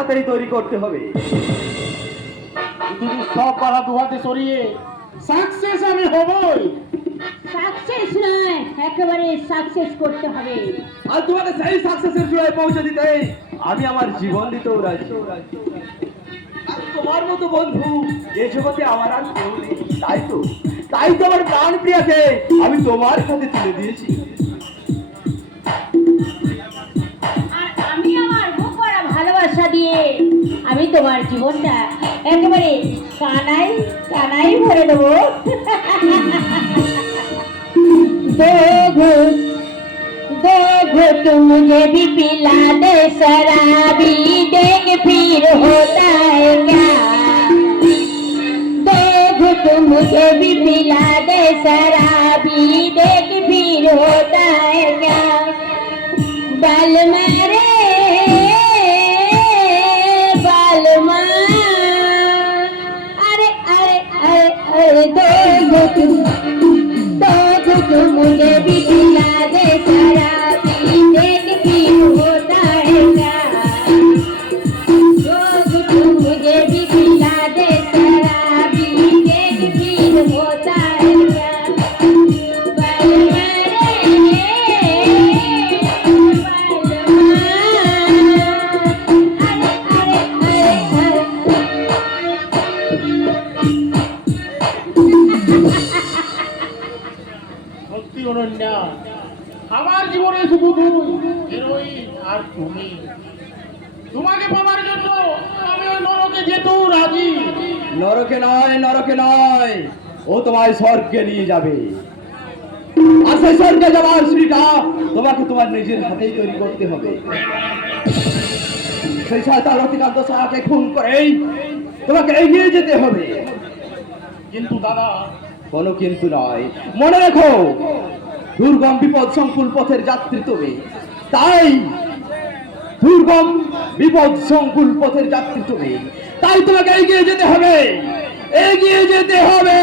হাতেই তৈরি করতে হবে। তুমি সব পাড়া দুহাতে সরিয়ে সাকসেস আমি হবই। সাকসেস নয়, একেবারে সাকসেস করতে হবে। আর তোমাকে সেই সাকসেসের চূড়ায় পৌঁছে দিতে আমি আমার জীবন দিতেও রাজি। আর তোমার মতো বন্ধু এ জগতে আমার আর কেউ নেই। তাই তো আমার প্রাণ প্রিয়াকে আমি তোমার সাথে তুলে দিয়েছি। আর আমি আমার বুক ভরা ভালোবাসা দিয়ে আমি তোমার জীবনটা একেবারে কানাই কানাই ভরে দেবো। दो घुट मुझे भी पिला दे शराबी, देख फिर होता है क्या। दो घुट मुझे भी पिला दे शराबी, देख फिर होता है क्या। बाल मारे बाल अरे अरे अरे अरे दो घुट मुझे भी पिला दे शराबी, देख फिर होता है क्या। दो घुट मुझे भी पिला दे शराबी, देख फिर होता है क्या। बाल সত্যি অনন্যা, আমার জীবনে শুধু তুই হিরোইন আর তুমি। তোমাকে পাওয়ার জন্য আমি ওই নরকে যেতেও রাজি। নরকে নয়, ও তোমায় স্বর্গে নিয়ে যাবে। আর সেই স্বর্গে যাওয়ার সিঁড়িটা তোমাকে তোমার নিজের হাতেই তৈরি করতে হবে। সেই শয়তান রতিকান্ত সাহাকে খুন করেই তোমাকে এগিয়ে যেতে হবে। কিন্তু দাদা, কোনো কিন্তু নয়, মনে রেখো দুর্গম বিপদ সংকুল পথের যাত্রী তুমি। তাই দুর্গম বিপদ সংকুল পথের যাত্রী তুমি, তাই তোমাকে এগিয়ে যেতে হবে, এগিয়ে যেতে হবে।